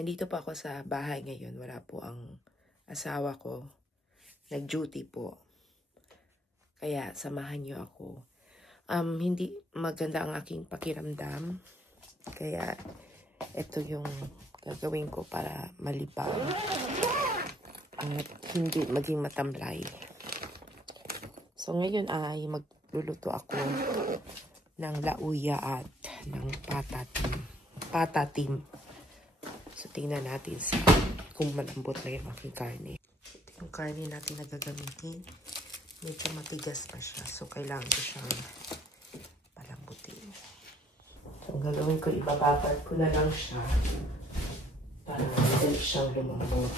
Nandito po ako sa bahay ngayon. Wala po ang asawa ko. Nag-duty po. Kaya samahan niyo ako. Hindi maganda ang aking pakiramdam. Kaya ito yung gagawin ko para malibang at hindi maging matamlay. So ngayon ay magluluto ako ng lauya at ng patatim. So tingnan natin kung malambot na yung aking karne. Ito yung karne natin na gagamitin. Medyo matigas pa siya. So kailangan ko siyang palambutin. So ang gagawin ko, ibababar ko na lang siya para madali siyang lumambot.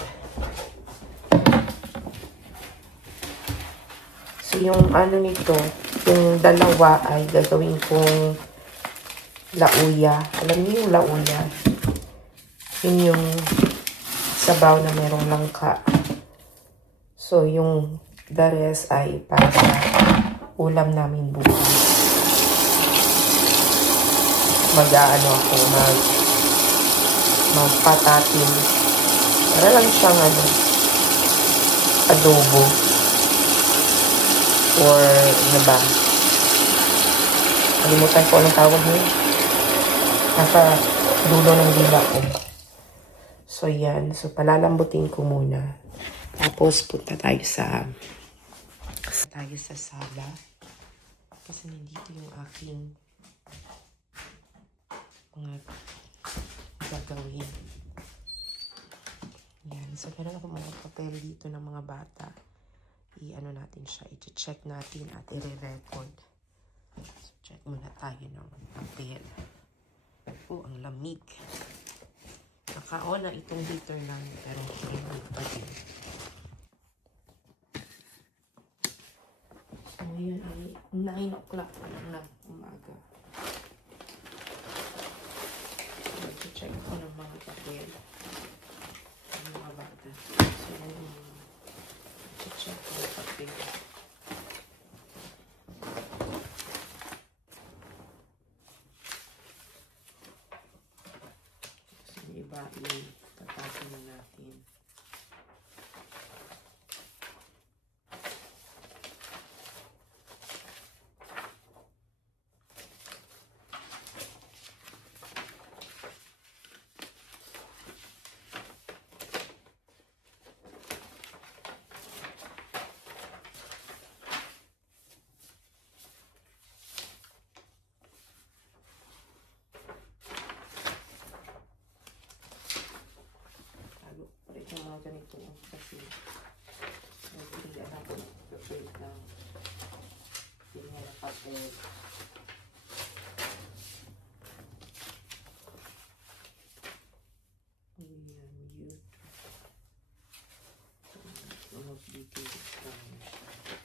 So yung ano nito, yung dalawa ay gagawin kong lauya. Alam niyo yung lauya? Yun yung sabaw na merong langka. So yung the rest ay para sa ulam namin bukas. Mag-aano ako, magpatatim. Para lang siyang adobo. Or ano ba? Kalimutan ko anong tawag niyo. Nasa dulo ng dila ko. So yan. So palalambutin ko muna. Tapos punta tayo sa sala. Kasi nandito yung aking mga gagawin. Yan. So meron ako mga papel dito ng mga bata. I-ano natin siya. I-check natin at i-record. So check muna tayo ng papel. Oh, ang lamig. Naka-on na itong heater lang. Pero hindi pa din. So ngayon ay 9 o'clock pa lang ng umaga. So check ko ng mga papel. Ng mga bata. So check ko ng papel. So iba tatasin na natin. Yung mga ganito kasi hindi ako wait lang hindi nga na papel. Mga details lang siya.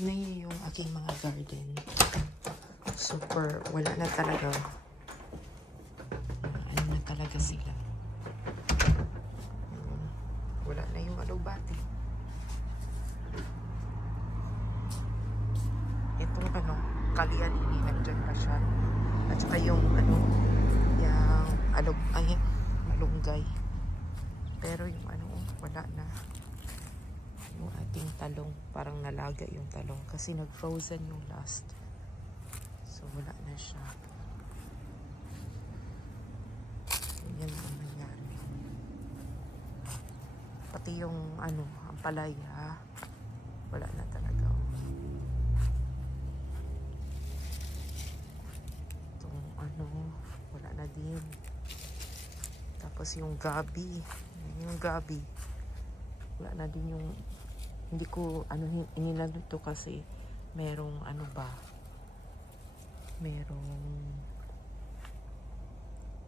Tingnan niyo yung aking mga garden. Super, wala na talaga. Ano na talaga sila. Wala na yung alubati. Itong ano, kalianini, nandyan pa siya. At saka yung ano, yung malunggay. Pero yung ano, wala na. Yung ating talong, parang nalaga yung talong. Kasi nag-frozen yung last. So, wala na siya. Yan ang nangyari. Pati yung ano, ang palaya, wala na talaga. Itong ano, wala na din. Tapos yung gabi, wala na din yung, hindi ko, ano, inilan ito kasi merong, ano ba, merong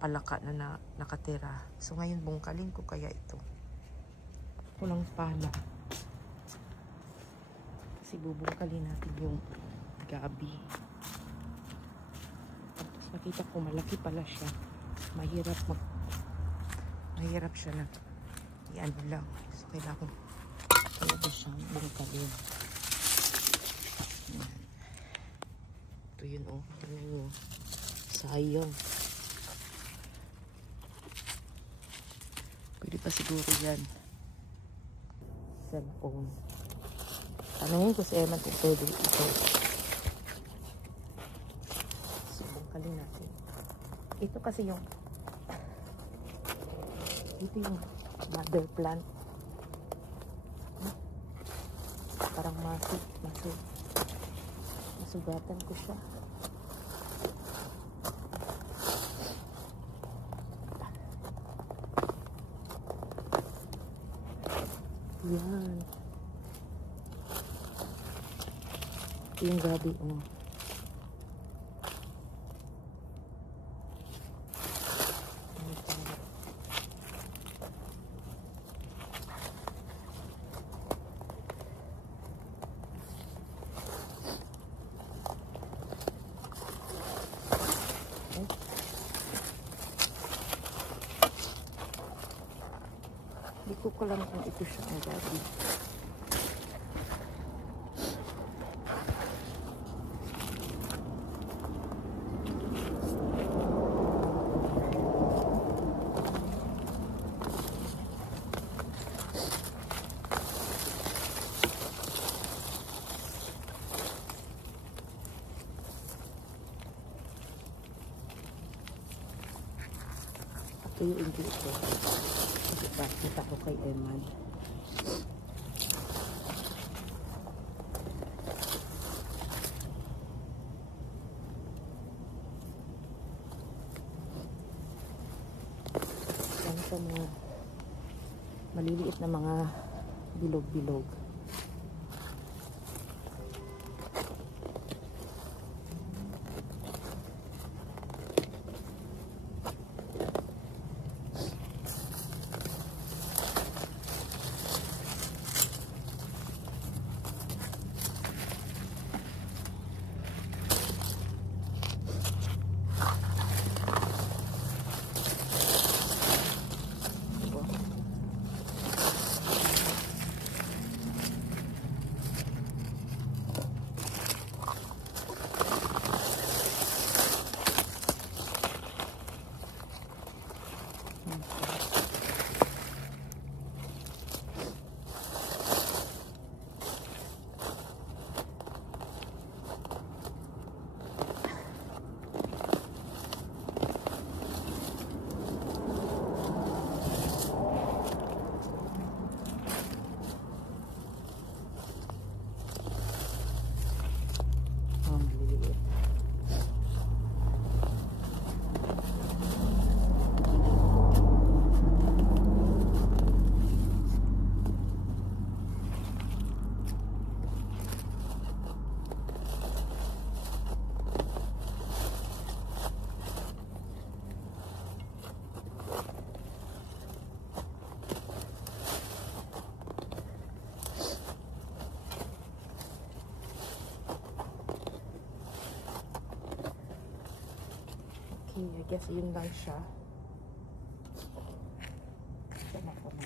palaka na nakatira. So, ngayon, bungkalin ko kaya ito. Walang pala. Kasi bubungkalin natin yung gabi. Tapos, nakita ko, malaki pala siya. Mahirap siya na i-ano lang. So, kailangan talaga siyang bungkalin. Ito yun, oh. Tingnan nyo. Sayang. Pwede pa siguro yan. Cellphone. Tanungin ko si Eman kung pwede ito. So, bungkalin natin. Ito kasi yung mother plant. Parang masugatan ko siya. Yan. Ito yung gabi, oh. Hindi ko lang kung ito siya ang gabi. Ito yung hindi ito. Kita ko kay Eman. Yan sa mga maliliit na mga bilog-bilog. Okay, I guess yun lang siya. Sana ko na.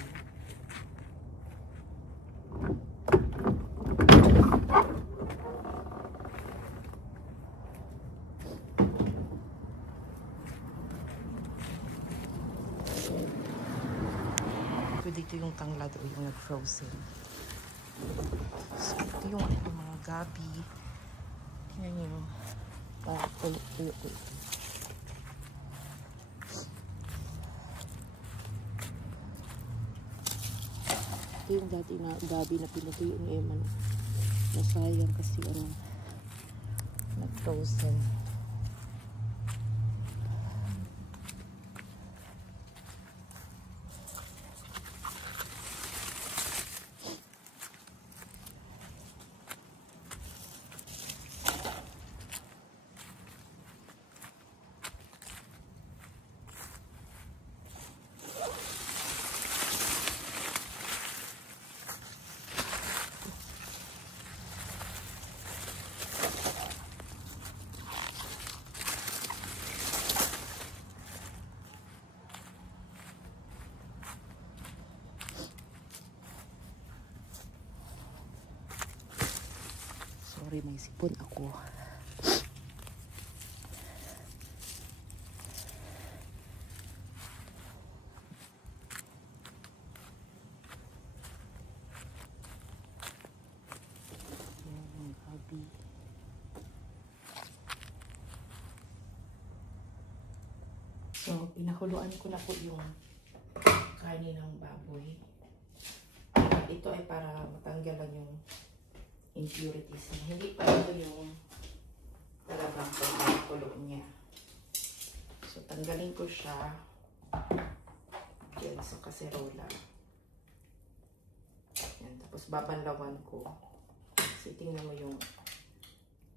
So, dito yung tanglad o yung nag-frozen. So, ito yung mga gabi. Yan yung tuyo ko ito. Ito yung dati na gabi na pinutuyo ni Emma. Nasayang kasi nag-frozen. Sorry, may sipon ako. Yan, gabi. So, pinakuluan ko na po yung kanin ng baboy. Ito ay para matanggalan yung impurities. Hindi pa ito yung talagang pagkakulo niya. So, tanggalin ko siya dyan sa kaserola. Yan. Tapos, babanlawan ko. Kasi tingnan nyo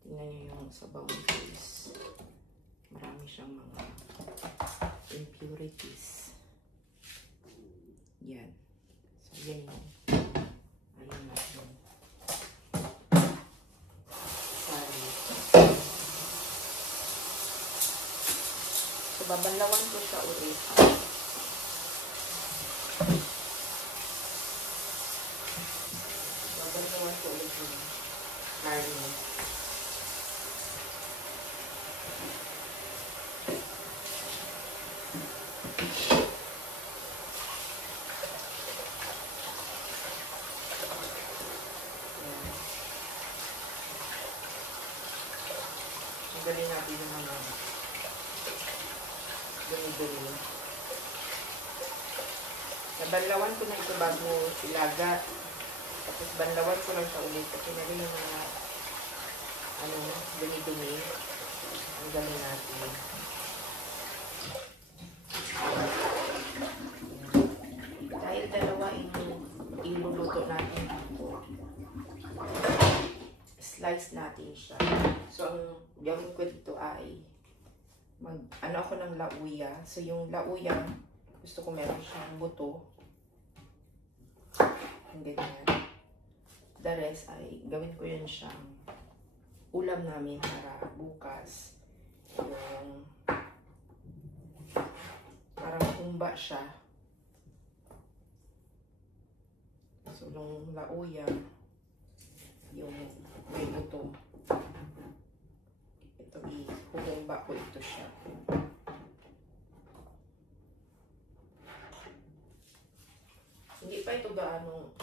yung sabaw ng guys. Marami siyang mga impurities. Yan. So, yan yung ayun na yun. So, babanlawan ko siya ulit. Babanlawan ko ulit yung garlic. Magaling natin yung mga dumi-dumi. Nabanlawan ko na ito bago ilaga. Tapos banlawan ko lang siya ulit. Kasi na rin yung mga dumi-dumi. Ang galing natin. Dahil dalawa iluluto natin ito. Slice natin siya. So, ang gawin ko dito ay ako ng lauya. So, yung lauya, gusto ko meron siyang buto. Ang ganyan. The rest ay gawin ko yun siyang ulam namin para bukas. Yung parang humba siya. So, yung lauya, yung may buto. Ito, ihumba ko ito siya. Hindi pa ito gaano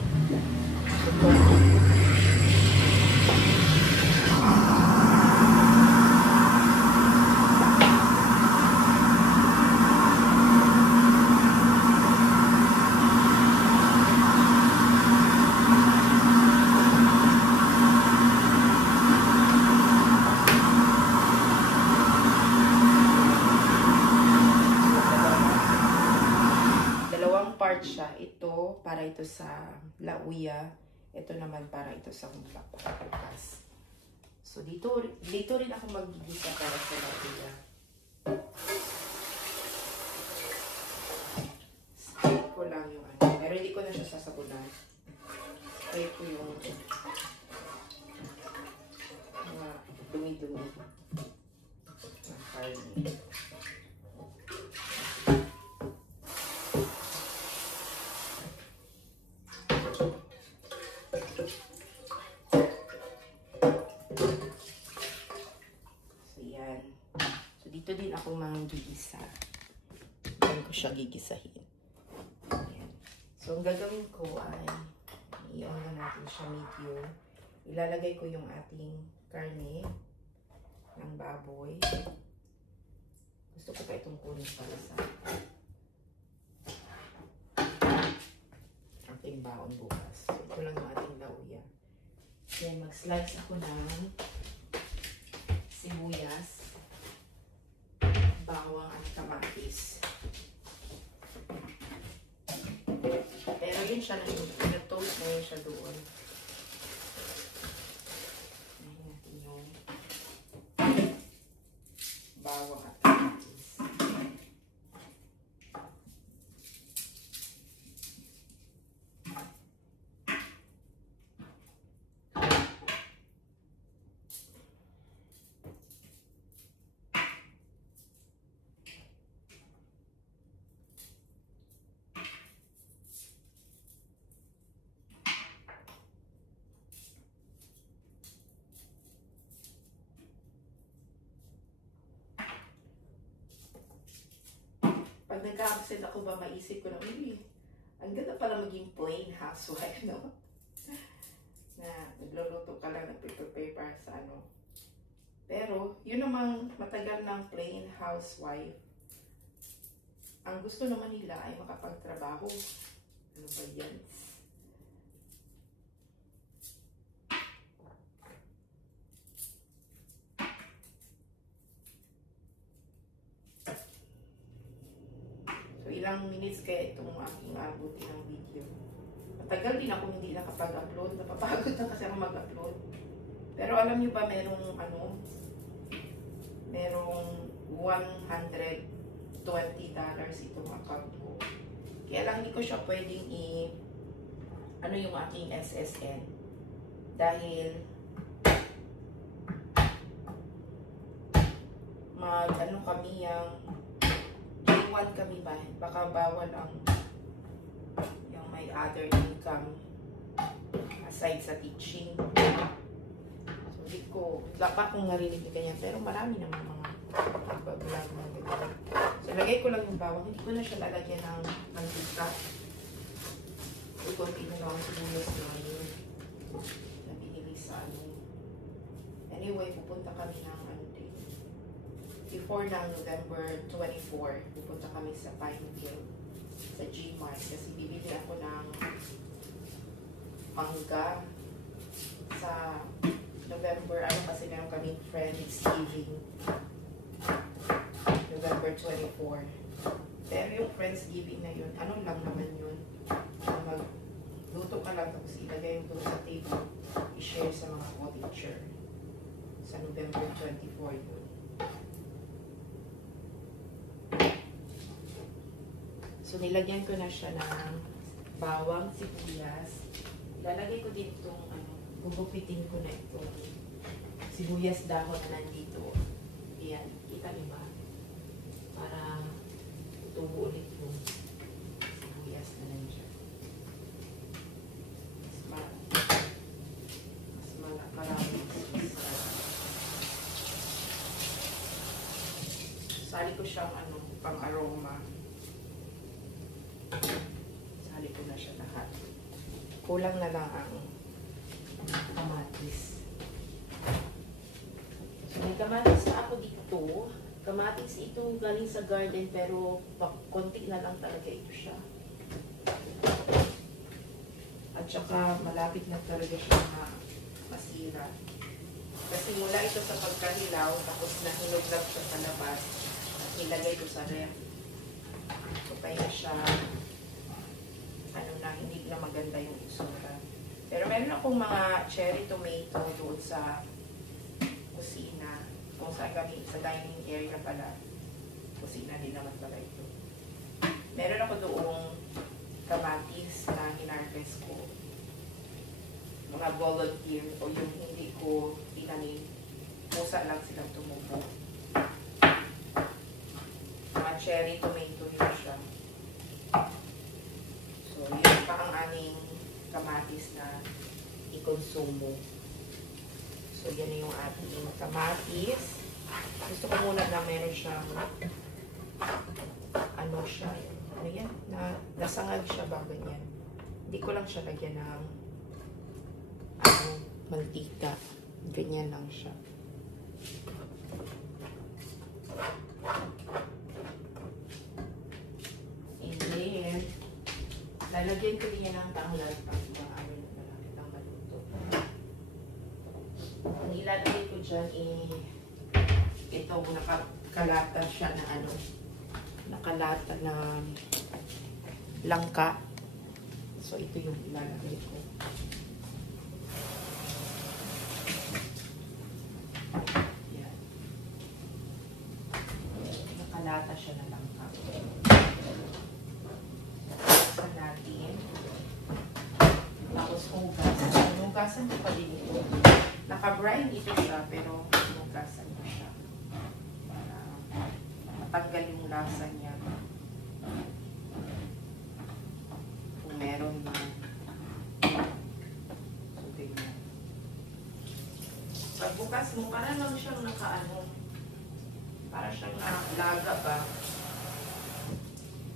part siya. Ito, para ito sa lauya. Ito naman para ito sa humba bukas. So, dito rin ako magigisa para sa lauya. Spray ko lang yung pero hindi ko na siya sasabunan. Spray ko yung mga dumi-dumi ng karne. akong mga gigisa. Yan ko siya gigisahin. Ayan. So, ang gagawin ko ay i-on na natin siya medium. Ilalagay ko yung ating karne ng baboy. Gusto ko pa itong kunin para sa ating baon bukas. So, ito lang yung ating lauya. Then, mag-slice ako ng sibuyas, bawang at kamatis. Pero yun siya, nag-toast na yun siya doon. Ayan natin yung bawang at kamatis. Pag nagka-absent ako ba, maisip ko na, ang ganda pala maging plain housewife, no? Na nagluluto ka lang, nagpe-prepare para sa ano. Pero, yun namang matagal ng plain housewife. Ang gusto naman nila ay makapagtrabaho. Ano ba yan? So, ilang minutes kaya itong aking abutin ng video. Matagal din ako hindi nakapag-upload. Napapagod na kasi ako mag-upload. Pero alam niyo ba, merong $120 itong account ko. Kaya lang hindi ko siya pwedeng yung aking SSN. Dahil kami yung J1 kami ba? Baka bawal yung may other income aside sa teaching. So, hindi ko, baka kung narinig ni ganyan, pero marami naman mga nagbablog na ganyan. So, lagay ko lang yung bawang. Hindi ko na siya lalagyan ng mantika. Ikunti na lang ang sibuyas na yun. Na binili sa Anyway, pupunta kami ng before ng November 24, pupunta kami sa Pineville, sa Gmart, kasi bibili ako ng mangga sa November, kasi meron kaming Friendsgiving, November 24. Pero yung Friendsgiving na yun, lang naman yun, magluto ka lang, tapos ilagay mo doon sa table, i-share sa mga co-teacher, sa November 24 yun. So, nilagyan ko na siya ng bawang, sibuyas. Ilalagay ko din itong, gugupitin ko na itong sibuyas dahon na nandito. Ayan, kita niyo ba? Para tubo ulit yung sibuyas na nandiyan. Marami. Sali ko siyang, pang aroma. Sali ko na siya lahat. Kulang na lang ang kamatis. So, may kamatis na ako dito. Kamatis ito galing sa garden, pero konti na lang talaga ito siya. At saka malapit na talaga siya na masira. Kasi mula ito sa pagkahilaw, tapos nahinog lang siya sa labas at nilagay ko sa ref. So, kaya siya hindi na maganda yung itsura. Pero meron akong mga cherry tomato doon sa kusina. Kung saan kami, sa dining area pala. Kusina din naman pala ito. Meron ako doong kamatis na hinarvest ko. Mga volunteer o yung hindi ko tinanim. Pusa lang silang tumubo. Mga cherry tomato yun siya. So, yun pa ang aming kamatis na ikonsumo. So, yan yung ating kamatis. Gusto ko muna na meron siyang ano siya, ano yan, nasangag siya ba ganyan. Hindi ko lang siya lagyan ng ano, mantika. Ganyan lang siya. And then, lalagyan ko din yan ng tanglad pag maaari na malapit ang maluto. Ang ilalagay ko dyan ito, nakakalata siya na ano, nakalata na langka. So, ito yung ilalagay ko. Yan. Nakalata siya na langka. Sa natin. Tapos, hugasan. Hugasan ko pa din ito. Naka-brine ito siya, pero hugasan ko siya. Para matanggal yung lasa niya. Kung meron na. So, ganyan. Pagbukas mo, para lang siyang nakaano. Para siyang nalaga ba.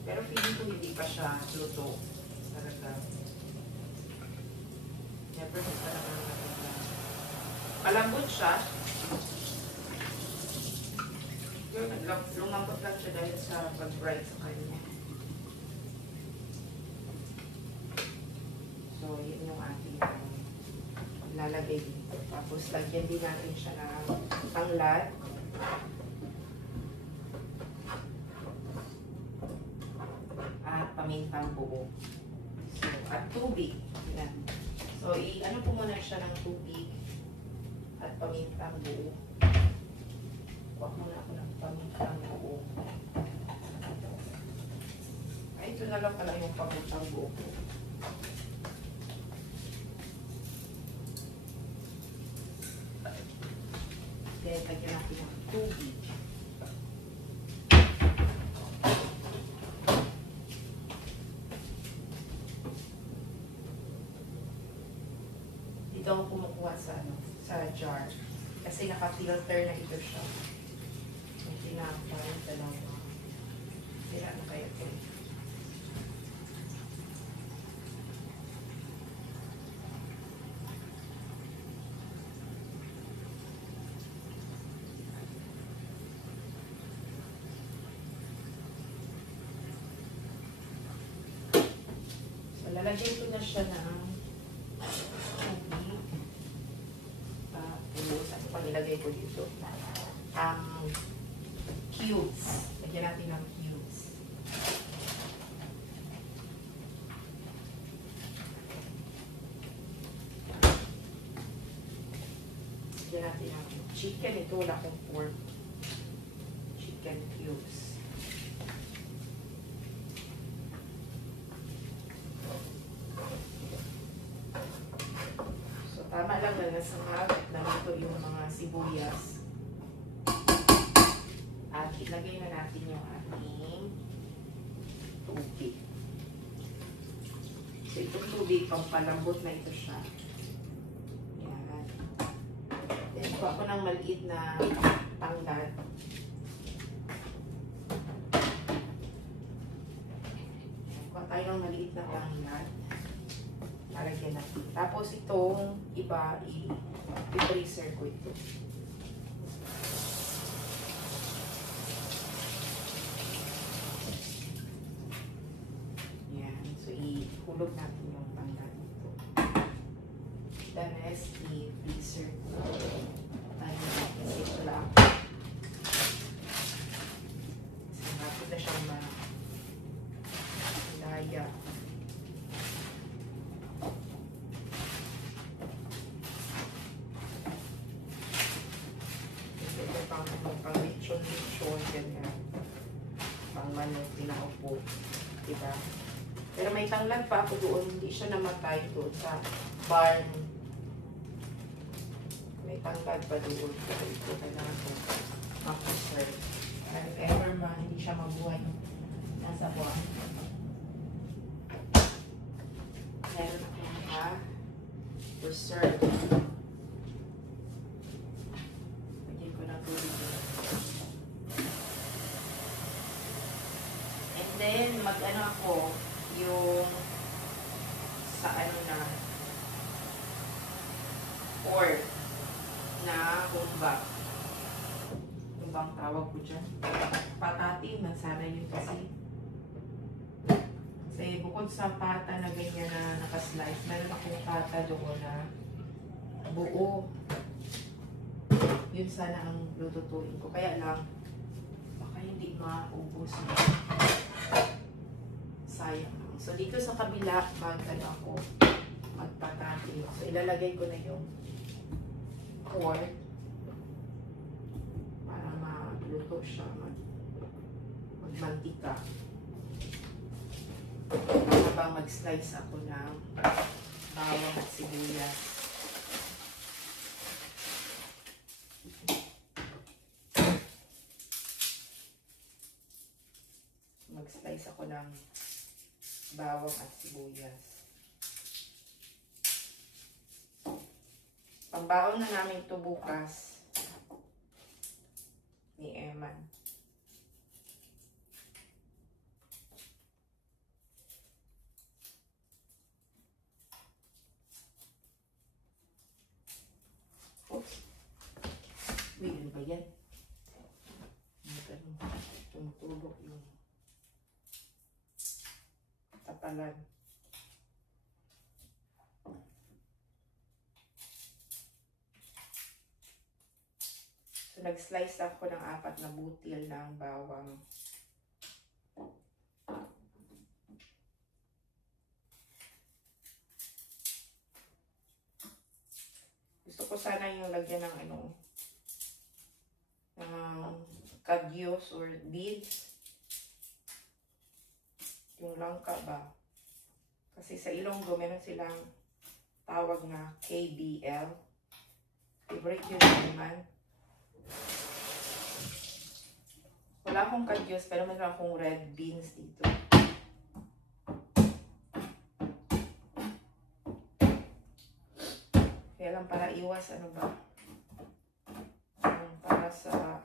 Pero feeling ko hindi pa siya luto. Talaga. Never ko talaga nalaga. Malambot siya. Pero lumambot lang siya dahil sa pag-bright sa kanya. So, yun yung ating lalagay dito. Tapos, lagyan din natin siya ng tanglad. At pamintang buo. So, at tubig. Yan. So, ano po muna siya ng tubig at pamintang buo. Kuha muna ako ng pamintang buo. Ay, ito na lang pala yung pamintang buo ko. Then, lagyan natin ng tubig. Dito ako kumukuha sa jar. Kasi naka-filter na ito siya. Hindi na parang dalawa. Kaya ano kaya ito? So, lalagyan ko na siya ng nilagay ko dito. Cubes. Lagyan natin ng cubes. Lagyan natin ng chicken. Ito wala akong pork. Chicken cubes. So, tama lang na nasa hagit na ito yung mga sibuyas. At ilagay na natin yung ating tubig. So, itong tubig, pampalambot na ito siya. Yan. Then, kuha ko ng maliit na tanglad. Kuha tayo ng maliit na tanglad. Lalagyan natin. Tapos, itong iba, i-freezer ko ito. Ihulog natin yung tanglad dito. The rest, i-freezer ko. Tayo natin ito lang. Kasi natin na siyang malaya. Ito pang lechon-lechon, ganyan. Pang manok, pinaupo. Diba? Pero may tanglad pa ako doon, hindi siya namatay doon sa barn. May tanglad pa doon. Pero ito kailangan ko mag-preserve. If ever man, hindi siya mabuhay nasa buwan. Meron ako preserve. Lagyan ko na tubig. then, mag-ano ako, yung sa ano na, pork na humba. Ano bang tawag ko dyan? Patati, man sana yun kasi. Kasi bukod sa pata na ganyan na nakaslice, meron akong pata doon na buo. Yun sana ang lututuin ko. Kaya lang, baka hindi maubos. Sayang. So, dito sa kabila, mag-ano ako, magpatati. So, ilalagay ko na yung pork para magluto siya, magmantika. Habang mag-slice ako ng bawang at sibuyas. Mag-slice ako ng bawang at sibuyas. Pambaon na namin ito bukas ni Eman. Oops. Wait, ano ba yan? Tumutulog yung tapalan. So, nag-slice ako ng 4 na butil ng bawang. Gusto ko sana yung lagyan ng ano, kadyos or beads. Yung langka ba? Kasi sa Ilonggo, meron silang tawag na KBL. Favorite yun naman. Wala akong kadyos, pero meron akong red beans dito. Kaya lang para iwas, ano ba? Para sa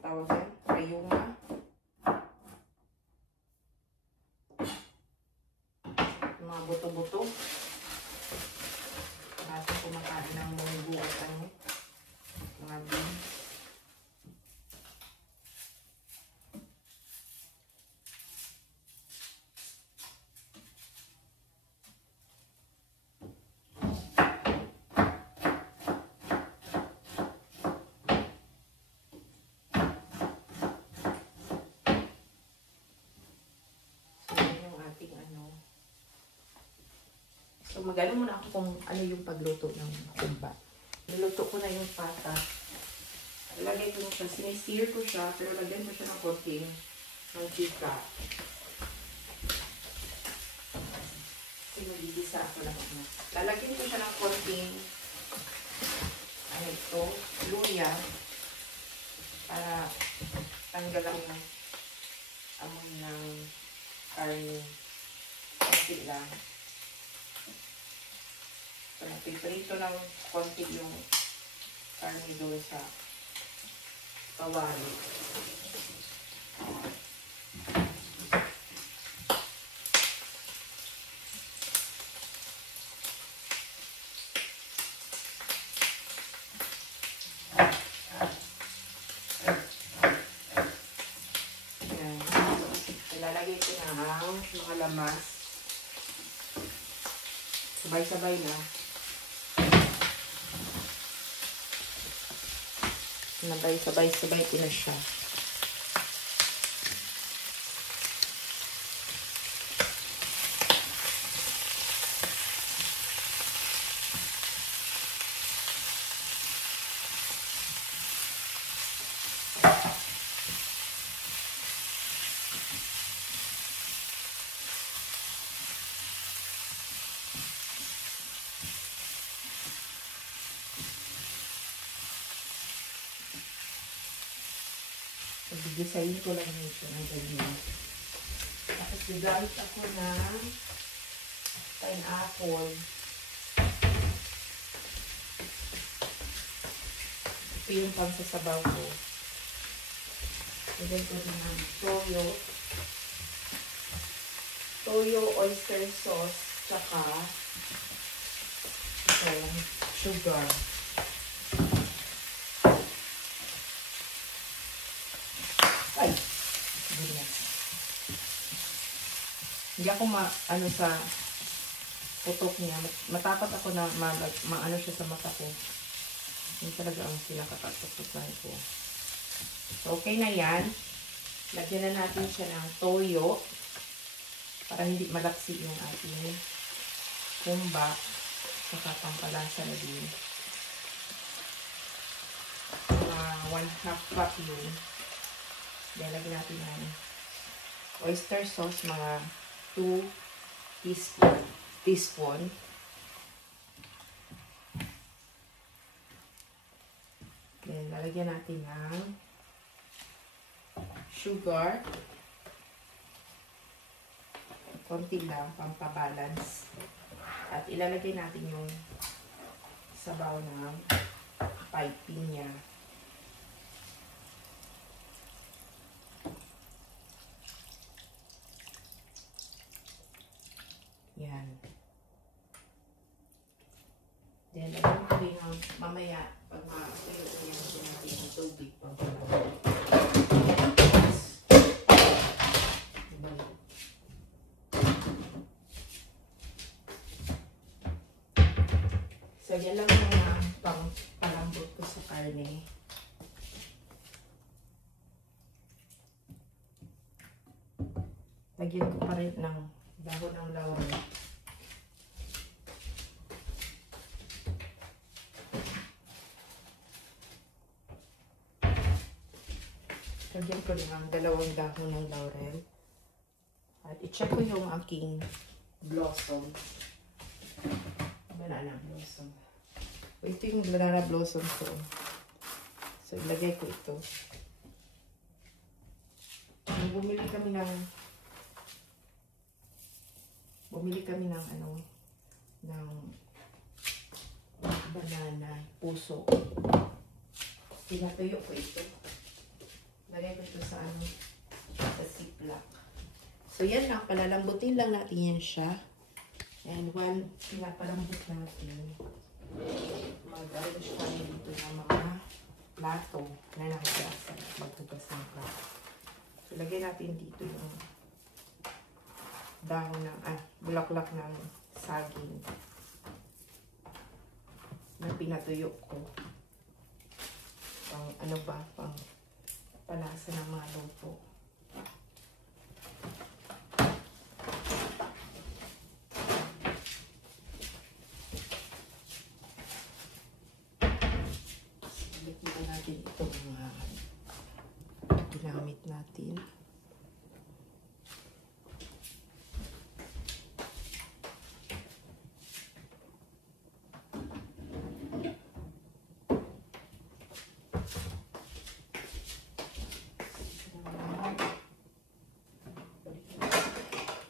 tawag yan, rayuma. Mga buto-buto. Natin kumakain ng munggo at ano, mga beans. So, mag-ano muna ako kung ano yung pagluto ng humba. Niluto ko na yung pata. Ilagay ko na siya. Sinisir ko siya, pero lagyan ko siya ng konting mantika. Sinugigisa ako lang na. Lalagyan ko siya ng konting ano ito, luya para tanggal lang yung amoy ng karne. Kasi lang. So, piprito ng konti yung karne doon sa kawali. Ayan. Ilalagay ko na ang mga lamas. Sabay-sabay na. Sabay-sabay ko na siya. Gigisayin ko lang ito ng ganyan. Tapos gagamit ako ng pineapple. Ito yung pangsasabaw ko. Lagyan ko rin ng toyo. Toyo, oyster sauce, tsaka sugar. Ay! Hindi ako ano sa putok niya. Matakot ako na maano siya sa mata ko. Yun talaga ang pinakatatok-tukan ko. So, okay na yan. Lagyan na natin siya ng toyo para hindi malaksi yung ating kumba. Saka pampalasa na din. 1/2 cup yun. Lagyan natin ng oyster sauce, mga 2 teaspoon. Then, lalagyan natin ng sugar. Konti lang, pampabalance. At ilalagay natin yung sabaw ng piping niya. Yan. Then, lagyan ko rin ng mamaya, pag ma-tuyo na yan, natin ang tubig. So, yan lang yung palambot ko sa karne. Lagyan ko pa rin ng dahon ng laurel. Lagyan ko rin ang 2 dahon ng laurel. At i-check ko yung aking blossom. Banana blossom. Ito yung banana blossom ko. So, ilagay ko ito. Bumili kami ng banana puso. Pinatuyo ko ito. Lagay ko ito sa ziplock. So, yan lang. Palalambutin lang natin yan siya. And pinapalambot natin. Mag-arrange kami dito ng mga plato na nakikasa. Magtugas ng plato. So, lagay natin dito yung dahon ng, bulaklak ng saging na pinatuyo ko. Pang palasa ng mga luto. Lagyan natin itong mga ginamit natin.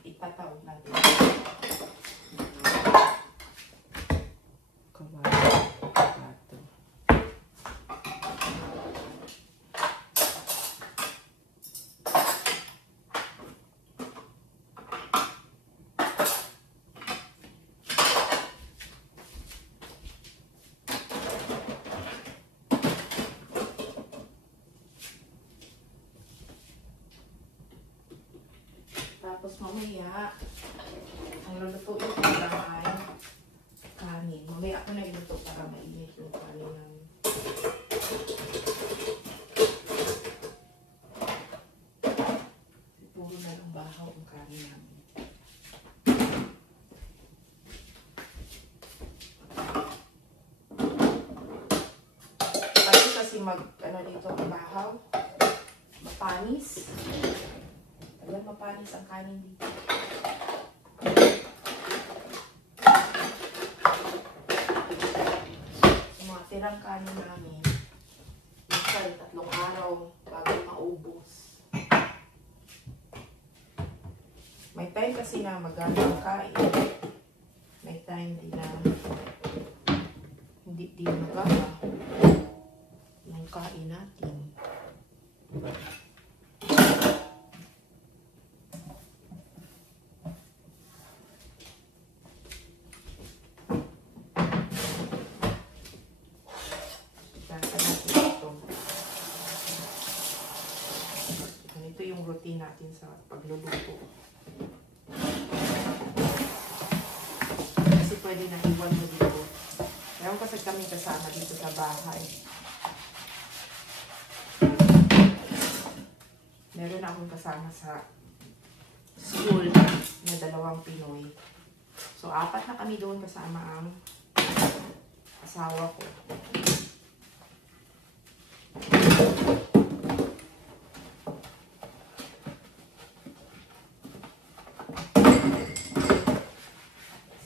Itatawag natin. Tapos mamaya, ang lulutuin ko lang ay kanin. Mamaya ako na iluto para mainit yung kanin ng puro na ng bahaw ang kanin namin. Kasi dito ang bahaw, mapanis. Ayan, mapanis ang kanin dito. Sa mga tirang kanin namin, minsan 3 araw bago maubos. May time kasi na magandang kain. May time din na hindi din magawa ng kain natin. ito yung routine natin sa pagluluto. Kasi pwede na iwan mo dito. Meron kasi kami kasama dito sa bahay. Meron akong kasama sa school na 2 Pinoy. So, 4 na kami doon kasama ang asawa ko.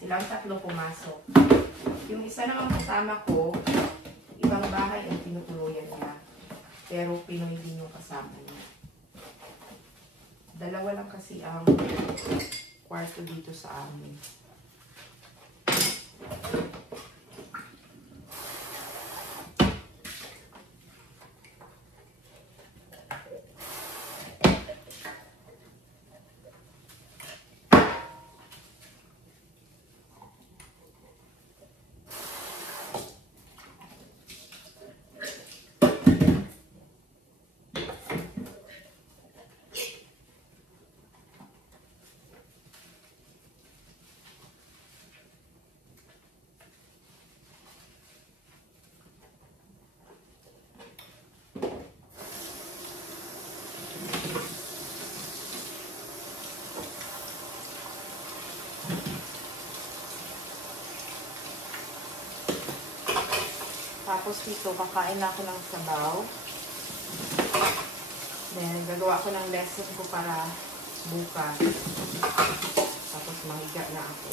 Silang 3 pumasok. Yung isa naman kasama ko, ibang bahay ang tinutuluyan niya. Pero Pinoy din yung kasama niya. 2 lang kasi ang kwarto dito sa amin. Tapos dito, kakain na ako ng sabaw. Then, gagawa ko ng lesson ko para bukas. Tapos, mahiga na ako.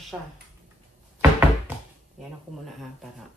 Siya. Yan ako muna para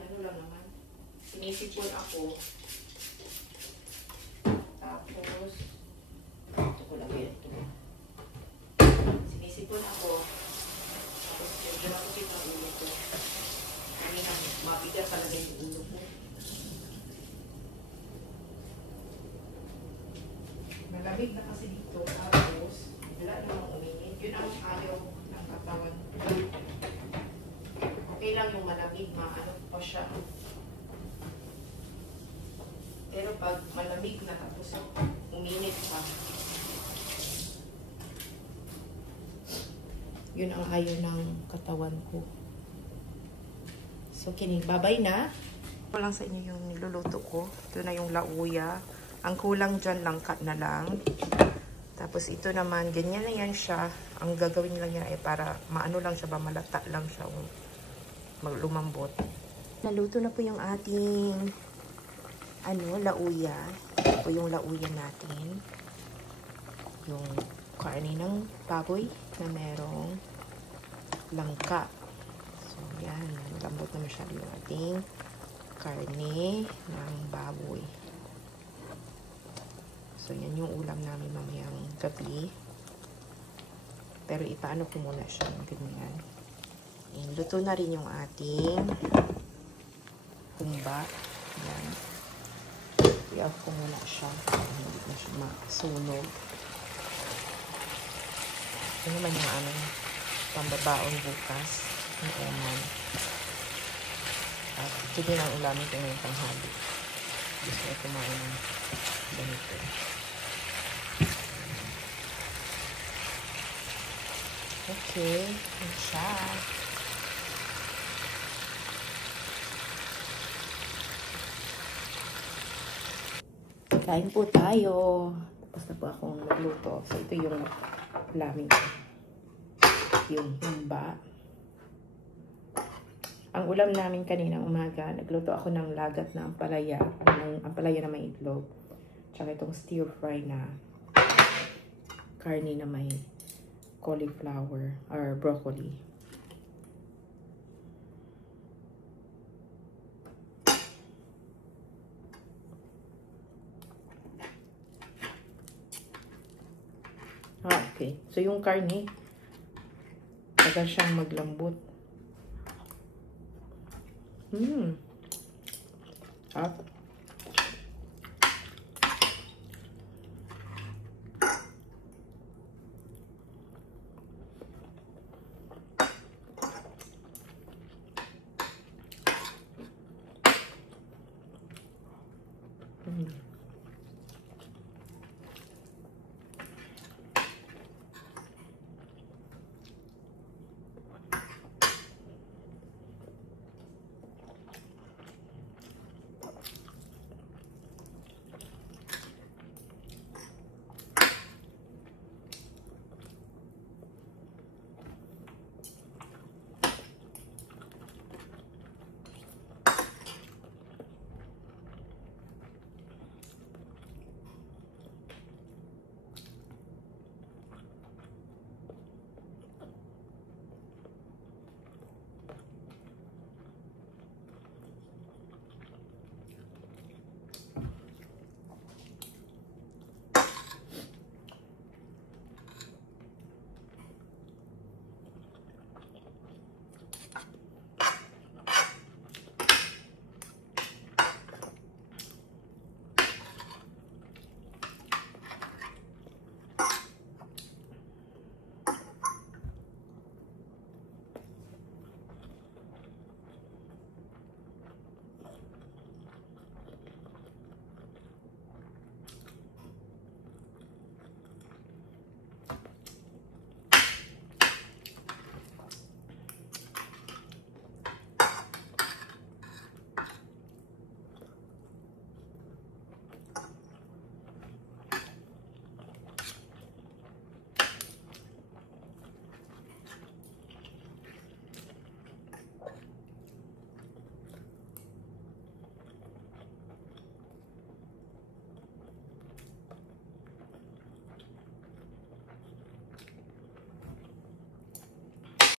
ano lang naman. Sinisipon ako. Tapos, ito ko lang ito. Sinisipon ako. Tapos, medyo nakukit ang ulo ko. Kanina, mabigat talaga yung ulo ko. Malamig na kasi dito. Tapos, wala namang uminit. Yun ang ayaw ng katawan. Okay lang yung malamig, maano pa siya. Pero pag malamig na tapos uminit pa, yun ang ayaw ng katawan ko. So, babay na. Ito lang sa inyo yung niluluto ko. Ito na yung lauya. Ang kulang dyan, langka na lang. Tapos ito naman, ganyan na yan siya. Ang gagawin lang niya ay para maano lang siya ba, malata lang siya. Lumambot. Naluto na po yung ating lauya. Ito po yung lauya natin. Yung karne ng baboy na merong langka. So, yan. Lambot na masyado yung ating karne ng baboy. So, yan yung ulam namin mamayang gabi. Pero ipaano ko muna siya ng ganyan. Luto na rin yung ating humba. Yan. I-off ko muna siya para hindi na siya masunog. Ito naman yung aming pambabaon bukas ng Oman. At ito din ang ulamin ko ngayong tanghali. Gusto ko kumain ng ganito. Okay, yun siya. Kain po tayo. Tapos na po akong nagluto. So, ito yung ulamin ko. Yung humba. Ang ulam namin kaninang umaga, nagluto ako ng lagat na ampalaya. Ampalaya na may itlog. Tsaka itong stir fry na karne na may cauliflower or broccoli. Okay. So, yung karne, tagal siyang maglambot. Up.